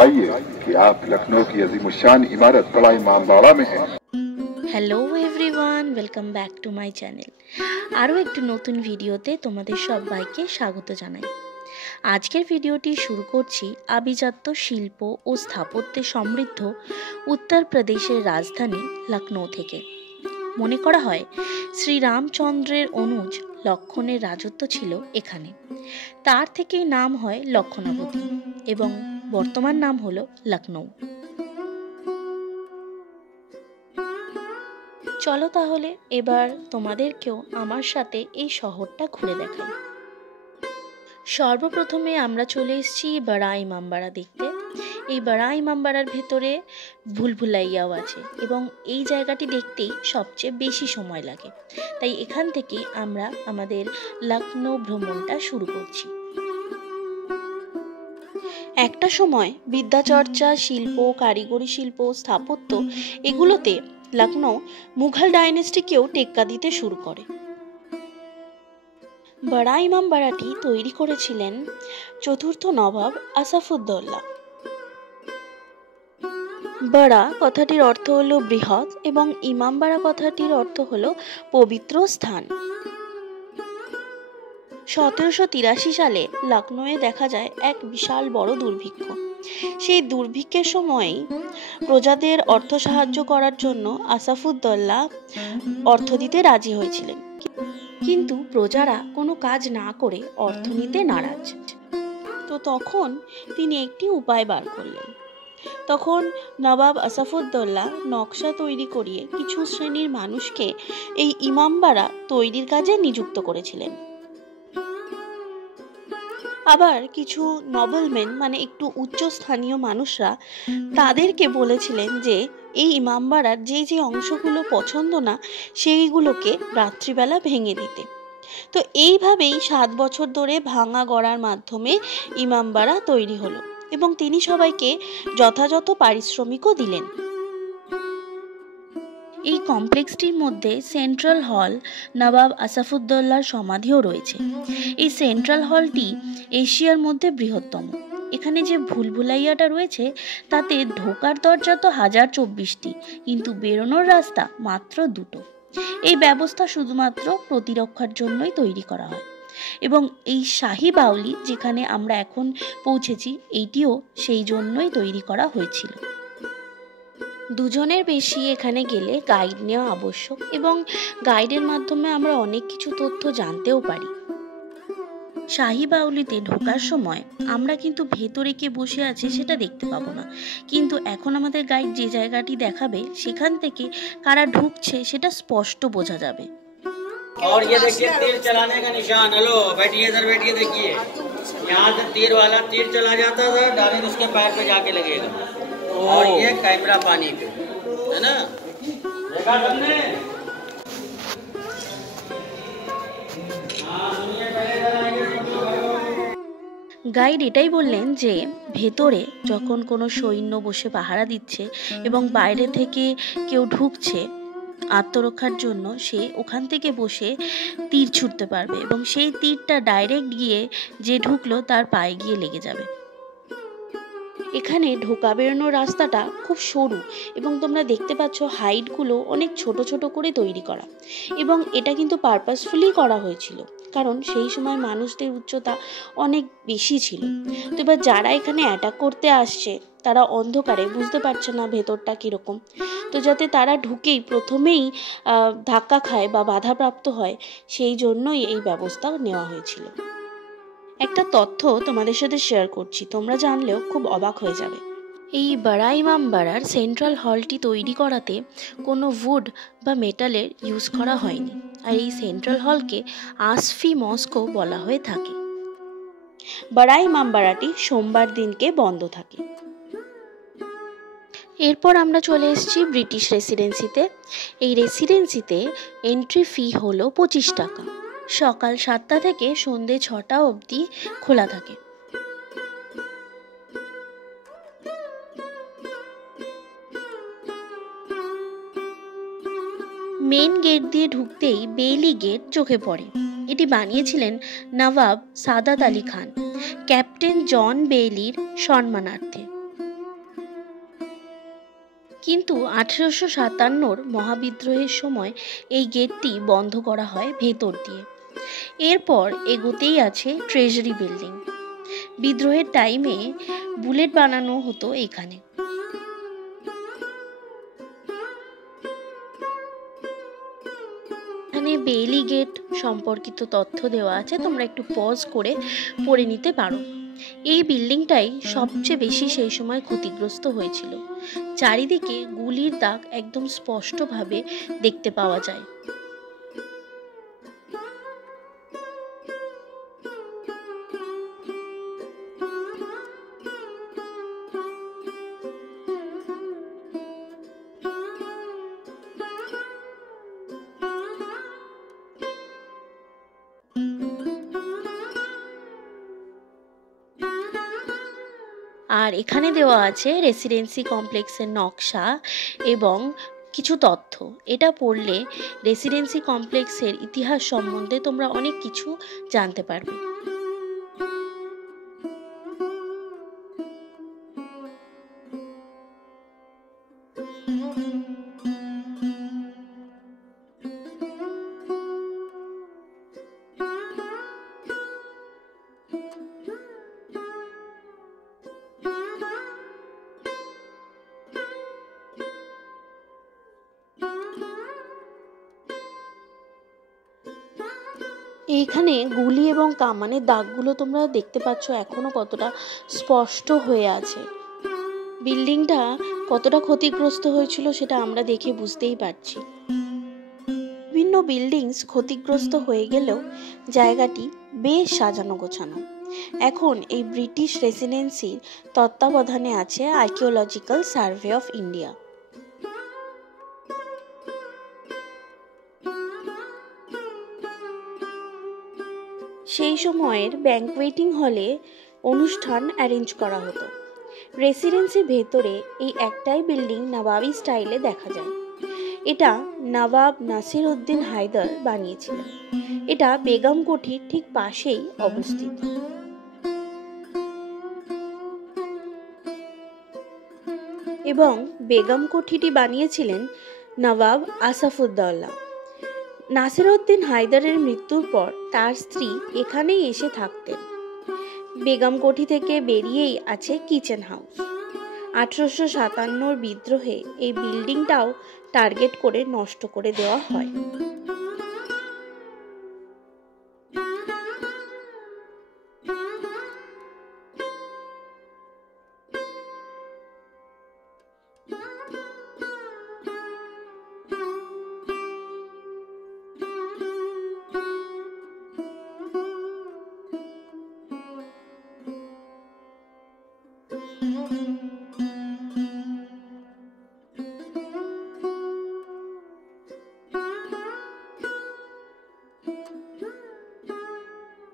बताइए कि आप लखनऊ की अजीमुशान इमारत बड़ा इमामबाड़ा में है। Hello everyone, welcome back to my channel. আরও একটি নতুন ভিডিওতে তোমাদের সবাইকে স্বাগত জানাই। আজকের ভিডিওটি শুরু করছি আভিজাত্য শিল্প ও স্থাপত্যে সমৃদ্ধ উত্তরপ্রদেশের রাজধানী লখনউ থেকে। মনে করা হয় শ্রীরামচন্দ্রের অনুজ লক্ষণের রাজত্ব ছিল এখানে। তার থেকেই নাম হয় লক্ষণাবতী এবং বর্তমান নাম হলো লখনউ। চলো তাহলে এবার তোমাদেরকেও আমার সাথে এই শহরটা ঘুরে দেখাই। সর্বপ্রথমে আমরা চলে এসেছি বড়া ইমামবাড়া দেখতে। এই বড়া ইমামবাড়ার ভেতরে ভুলভুলাইয়াও আছে এবং এই জায়গাটি দেখতেই সবচেয়ে বেশি সময় লাগে, তাই এখান থেকে আমরা আমাদের লখনউ ভ্রমণটা শুরু করছি। একটা সময় বিদ্যাচর্চা, শিল্প, কারিগরি শিল্প, স্থাপত্য এগুলোতে লখনউ মুঘল ডাইনেস্টিকেও টেক্কা দিতে শুরু করে। বড়া ইমামবাড়াটি তৈরি করেছিলেন চতুর্থ নবাব আসাফউদ্দৌলা। বড়া কথাটির অর্থ হলো বৃহৎ এবং ইমামবাড়া কথাটির অর্থ হলো পবিত্র স্থান। 1783 সালে লখনউয়ে দেখা যায় এক বিশাল বড় দুর্ভিক্ষ। সেই দুর্ভিক্ষের সময়ই প্রজাদের অর্থ সাহায্য করার জন্য আসাফউদ্দৌলা অর্থ দিতে রাজি হয়েছিলেন, কিন্তু প্রজারা কোনো কাজ না করে অর্থ নিতে নারাজ। তো তখন তিনি একটি উপায় বার করলেন। তখন নবাব আসাফউদ্দৌলা নকশা তৈরি করিয়ে কিছু শ্রেণীর মানুষকে এই ইমামবাড়া তৈরির কাজে নিযুক্ত করেছিলেন। আবার কিছু নবেলম্যান মানে একটু উচ্চস্থানীয় মানুষরা তাদেরকে বলেছিলেন যে এই ইমামবাড়ার যে যে অংশগুলো পছন্দ না সেইগুলোকে রাত্রিবেলা ভেঙে দিতে। তো এইভাবেই 7 বছর ধরে ভাঙা গড়ার মাধ্যমে ইমামবাড়া তৈরি হলো এবং তিনি সবাইকে যথাযথ পারিশ্রমিকও দিলেন। এই কমপ্লেক্সটির মধ্যে সেন্ট্রাল হল, নবাব আসাফউদ্দৌলার সমাধিও রয়েছে। এই সেন্ট্রাল হলটি এশিয়ার মধ্যে বৃহত্তম। এখানে যে ভুলভুলাইয়াটা রয়েছে তাতে ঢোকার দরজা তো 1024টি, কিন্তু বেরোনোর রাস্তা মাত্র 2টো। এই ব্যবস্থা শুধুমাত্র প্রতিরক্ষার জন্যই তৈরি করা হয় এবং এই শাহী বাউলি যেখানে আমরা এখন পৌঁছেছি এইটিও সেই জন্যই তৈরি করা হয়েছিল। দুজনের বেশি এখানে গেলে গাইড নেওয়া আবশ্যক এবং গাইডের মাধ্যমে আমরা অনেক কিছু তথ্য জানতেও পারি। শাহী বাউলিতে ঢোকার সময় আমরা কিন্তু ভেতরে কে বসে আছে সেটা দেখতে পাবো না, কিন্তু এখন আমাদের গাইড যে জায়গাটি দেখাবে সেখান থেকে কারা ঢুকছে সেটা স্পষ্ট বোঝা যাবে। और ये देखिए तीर चलाने का निशान। हेलो बैठिए, इधर बैठिए, देखिए यहाँ से तीर वाला तीर चला जाता था, डायरेक्ट उसके पैर पे जाके लगेगा। और ये कैमरा पानी पे है ना, देखा तुमने? গাইড এটাই বললেন যে ভেতরে যখন কোনো সৈন্য বসে পাহারা দিচ্ছে এবং বাইরে থেকে কেউ ঢুকছে আত্মরক্ষার জন্য, সে ওখান থেকে বসে তীর ছুটতে পারবে এবং সেই তীরটা ডাইরেক্ট গিয়ে যে ঢুকলো তার পায়ে গিয়ে লেগে যাবে। এখানে ঢোকা বেরোনোর রাস্তাটা খুব সরু এবং তোমরা দেখতে পাচ্ছ হাইটগুলো অনেক ছোট ছোট করে তৈরি করা এবং এটা কিন্তু পারপাসফুলি করা হয়েছিল, কারণ সেই সময় মানুষদের উচ্চতা অনেক বেশি ছিল। তো এবার যারা এখানে অ্যাটাক করতে আসছে তারা অন্ধকারে বুঝতে পারছে না ভেতরটা কীরকম, তো যাতে তারা ঢুকেই প্রথমেই ধাক্কা খায় বা বাধাপ্রাপ্ত হয় সেই জন্যই এই ব্যবস্থা নেওয়া হয়েছিল। একটা তথ্য তোমাদের সাথে শেয়ার করছি, তোমরা জানলেও খুব অবাক হয়ে যাবে। এই বড়া ইমামবাড়ার সেন্ট্রাল হলটি তৈরি করাতে কোনো উড বা মেটালের ইউজ করা হয়নি, আর এই সেন্ট্রাল হলকে আসফি মস্কো বলা হয়ে থাকে। বড়া ইমামবাড়াটি সোমবার দিনকে বন্ধ থাকে। এরপর আমরা চলে এসেছি ব্রিটিশ রেসিডেন্সিতে। এই রেসিডেন্সিতে এন্ট্রি ফি হলো 25 টাকা। সকাল 7টা থেকে সন্ধে 6টা অবধি খোলা থাকে। মেন গেট দিয়ে ঢুকতেই বেইলি গেট চোখে পড়ে। এটি বানিয়েছিলেন নবাব সাদাত আলী খান ক্যাপ্টেন জন বেইলির সম্মানার্থে। কিন্তু 1857 মহাবিদ্রোহের সময় এই গেটটি বন্ধ করা হয় ভেতর দিয়ে। এরপর এগোতেই আছে ট্রেজারি বিল্ডিং। বিদ্রোহের টাইমে বুলেট বানানো হতো এখানে। এখানে বেইলি গেট সম্পর্কিত তথ্য দেওয়া আছে, তোমরা একটু পজ করে পড়ে নিতে পারো। এই বিল্ডিংটাই সবচেয়ে বেশি সেই সময় ক্ষতিগ্রস্ত হয়েছিল। চারিদিকে গুলির দাগ একদম স্পষ্টভাবে দেখতে পাওয়া যায়। আর এখানে দেওয়া আছে রেসিডেন্সি কমপ্লেক্সের নকশা এবং কিছু তথ্য। এটা পড়লে রেসিডেন্সি কমপ্লেক্সের ইতিহাস সম্বন্ধে তোমরা অনেক কিছু জানতে পারবে। এইখানে গুলি এবং কামানের দাগগুলো তোমরা দেখতে পাচ্ছ এখনো কতটা স্পষ্ট হয়ে আছে। বিল্ডিংটা কতটা ক্ষতিগ্রস্ত হয়েছিল সেটা আমরা দেখে বুঝতেই পারছি। বিভিন্ন বিল্ডিংস ক্ষতিগ্রস্ত হয়ে গেলেও জায়গাটি বেশ সাজানো গোছানো। এখন এই ব্রিটিশ রেসিডেন্সির তত্ত্বাবধানে আছে আর্কিওলজিক্যাল সার্ভে অফ ইন্ডিয়া। সেই সময়ের ব্যাংকুয়েটিং হলে অনুষ্ঠান অ্যারেঞ্জ করা হতো। রেসিডেন্সির ভেতরে এই একটাই বিল্ডিং নবাবি স্টাইলে দেখা যায়। এটা নবাব নাসির উদ্দিন হায়দার বানিয়েছিলেন। এটা বেগম কোঠির ঠিক পাশেই অবস্থিত। এবং বেগম কোঠিটি বানিয়েছিলেন নবাব আসাফউদ্দৌলা। নাসির উদ্দিন হায়দারের মৃত্যুর পর তার স্ত্রী এখানেই এসে থাকতেন। বেগম কোঠি থেকে বেরিয়েই আছে কিচেন হাউস। 1857 বিদ্রোহে এই বিল্ডিংটাও টার্গেট করে নষ্ট করে দেওয়া হয়।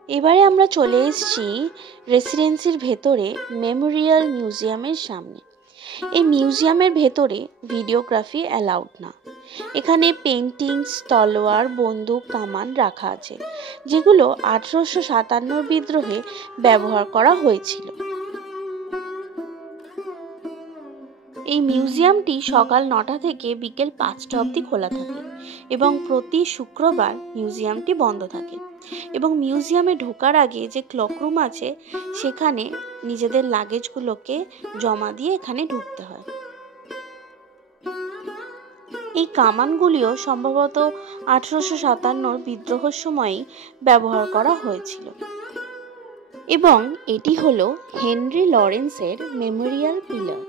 এবারে আমরা চলে এসেছি রেসিডেন্সির ভেতরে মেমোরিয়াল মিউজিয়ামের সামনে। এই মিউজিয়ামের ভেতরে ভিডিওগ্রাফি অ্যালাউড না। এখানে পেন্টিংস, তলোয়ার, বন্দুক, কামান রাখা আছে, যেগুলো 1857 বিদ্রোহে ব্যবহার করা হয়েছিল। এই মিউজিয়ামটি সকাল 9টা থেকে বিকেল 5টা অবধি খোলা থাকে এবং প্রতি শুক্রবার মিউজিয়ামটি বন্ধ থাকে। এবং মিউজিয়ামে ঢোকার আগে যে ক্লকরুম আছে সেখানে নিজেদের লাগেজগুলোকে জমা দিয়ে এখানে ঢুকতে হয়। এই কামানগুলিও সম্ভবত 1857 বিদ্রোহের সময়ই ব্যবহার করা হয়েছিল। এবং এটি হলো হেনরি লরেন্সের মেমোরিয়াল পিলার।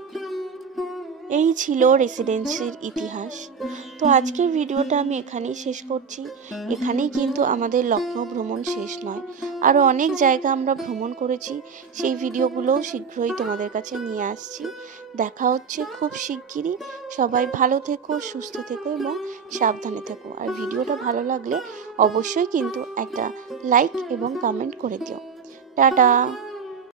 এই ছিল রেসিডেন্সির ইতিহাস। তো আজকের ভিডিওটা আমি এখানেই শেষ করছি। এখানেই কিন্তু আমাদের লখনৌ ভ্রমণ শেষ নয়, আরও অনেক জায়গা আমরা ভ্রমণ করেছি, সেই ভিডিওগুলোও শীঘ্রই তোমাদের কাছে নিয়ে আসছি। দেখা হচ্ছে খুব শিগগিরই। সবাই ভালো থেকো, সুস্থ থেকো এবং সাবধানে থেকো। আর ভিডিওটা ভালো লাগলে অবশ্যই কিন্তু একটা লাইক এবং কমেন্ট করে দিও। টাটা।